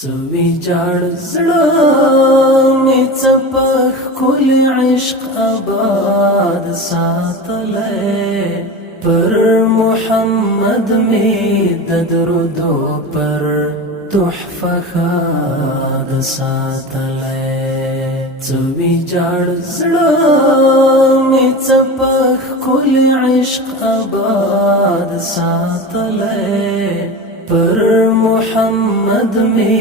څوی جاړ زړه مې څپخ کل عشق آباد ساتلی پر محمد می د درودو پر تحفه ښاد ساتلی څوی جاړ زړه مې څپخ کل عشق آباد ساتلی پر محمد می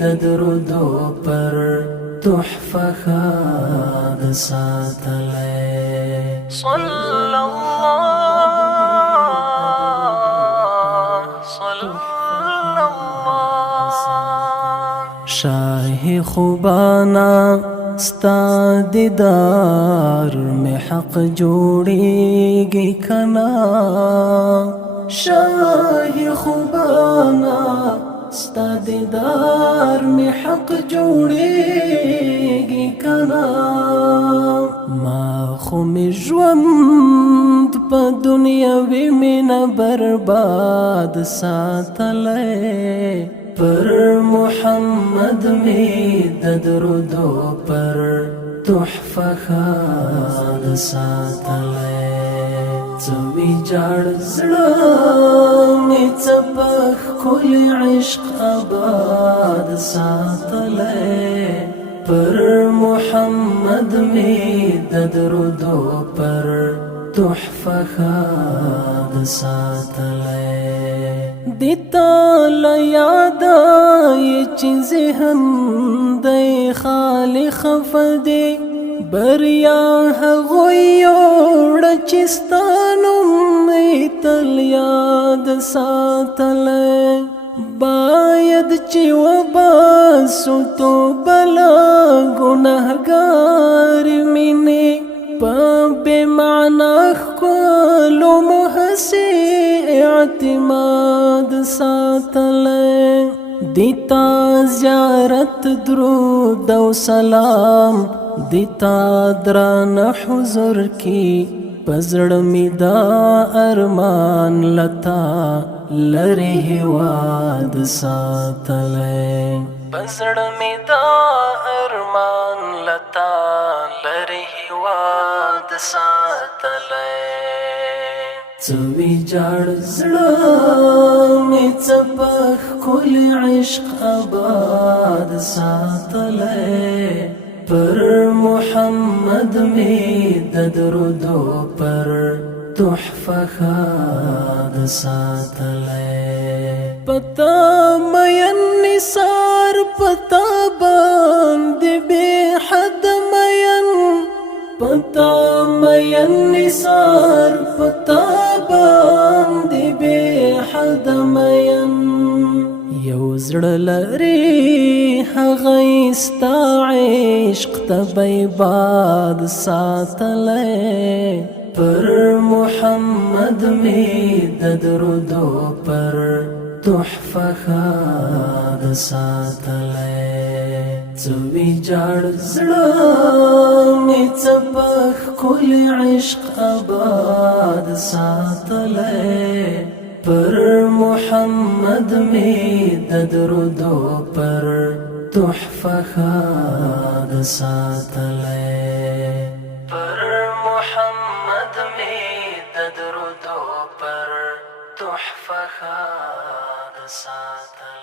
د درودو پر تحفه ښاد ساتلی صلی الله شاه خوبانا ستا دیدار میں حق جوړیږي کنا شاه خوبانا ستا دیدار میں حق جوړیږي کنا ما خو می ژوند په دنیاوي مینا برباد ساتلی پر محمد می د درودو پر تحفه ښاد ساتلی څوی جاړ زړه مې څپخ کل عشق آباد ساتلی پر محمد می د درودو پر تحفه ښاد ساتلی دیتا لیادای چې ذهن دی خالی خفدی بریا هغوی یوړه چې ستا نوم می تل یاد ساتلی باید چې وباسو توبه له ګنهګار مینې په بې معنا ښکلو مو هسې اعتماد ساتلی دیتا زیارت درود او سلام دیتا دران حضور کی پزړه می دا ارمان لتا لری هواد ساتلی پزړه می دا ارمان لتا لری هواد ساتلی څوی جاړ زړه مې څپخ کل عشق آباد ساتلی پر محمد می د درودو پر تحفه ښاد ساتلی پتا مین نثار پتا باندې بے حد مین پتا مین نثار پتا باندې بے حد مین یو زړه لري هغه ستا عشق ته باد ساتلی پر محمد می د درودو پر تحفه ښاد ساتلی څوی جاړ زړه مې څپخ کل عشق آباد ساتلی پر محمد می د درودو پر تحفه ښاد ساتلی پر محمد می د درودو پر تحفه ښاد ساتلی